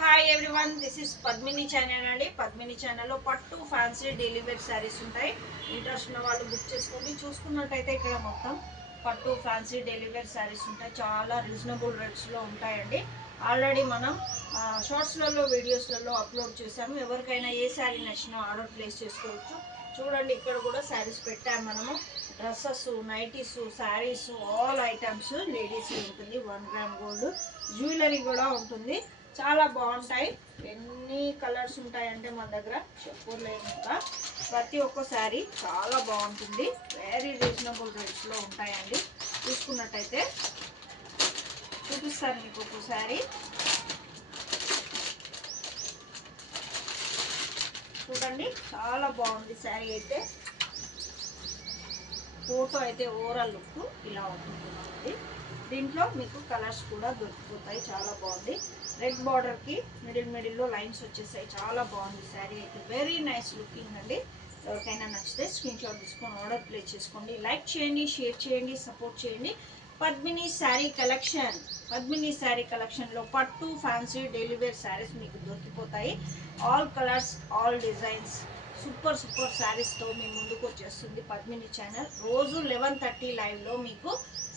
Hi everyone, this is Padmini channel అండి. పద్మిని ఛానల్లో పట్టు ఫ్యాన్సీ డెలివరీ శారీస్ ఉంటాయి. ఇంట్రెస్ట్ ఉన్న వాళ్ళు బుక్ చేసుకోండి. చూసుకున్నట్టయితే ఇక్కడ మొత్తం పట్టు ఫ్యాన్సీ డెలివరీ శారీస్ ఉంటాయి. చాలా రీజనబుల్ రేట్స్లో ఉంటాయండి. ఆల్రెడీ మనం షార్ట్స్లలో వీడియోస్లలో అప్లోడ్ చేసాము. ఎవరికైనా ఏ శారీ నచ్చినా ఆర్డర్ ప్లేస్ చేసుకోవచ్చు. చూడండి, ఇక్కడ కూడా శారీస్ పెట్టాము మనము. Dresses, nighties, saris, all items ladies ఉంటుంది. 1 గ్రామ్ గోల్డ్ జ్యువెలరీ కూడా ఉంటుంది. చాలా బాగుంటాయి. ఎన్ని కలర్స్ ఉంటాయంటే మన దగ్గర చెప్పుకోలేము కదా. ప్రతి ఒక్క శారీ చాలా బాగుంటుంది. వెరీ రీజనబుల్ రేట్స్లో ఉంటాయండి. చూసుకున్నట్టయితే చూపిస్తాను మీకు ఒక శారీ. చూడండి, చాలా బాగుంది శారీ అయితే. ఫోటో అయితే ఓవరాల్ లుక్ ఇలా ఉంటుంది. దీంట్లో మీకు కలర్స్ కూడా దొరికిపోతాయి. చాలా బాగుంది. రెడ్ బార్డర్కి మిడిల్లో లైన్స్ వచ్చేసాయి. చాలా బాగుంది శారీ అయితే. వెరీ నైస్ లుకింగ్ అండి. ఎవరికైనా నచ్చితే స్క్రీన్ షాట్ తీసుకొని ఆర్డర్ ప్లేస్ చేసుకోండి. లైక్ చేయండి, షేర్ చేయండి, సపోర్ట్ చేయండి. పద్మిని శారీ కలెక్షన్లో పట్టు ఫ్యాన్సీ డెలివరీ శారీస్ మీకు దొరికిపోతాయి. All colours, all designs, super శారీస్తో మీ ముందుకు వచ్చేస్తుంది పద్మిని ఛానల్. రోజు 11:30 లైవ్లో మీకు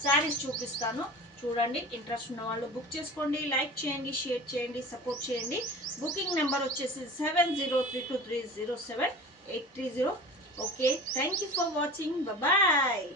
శారీస్ చూపిస్తాను. చూడండి, ఇంట్రెస్ట్ ఉన్న వాళ్ళు బుక్ చేసుకోండి. లైక్ చేయండి, షేర్ చేయండి, సపోర్ట్ చేయండి. బుకింగ్ నెంబర్ వచ్చేసి 7032307830. Okay, thank you for watching. Bye.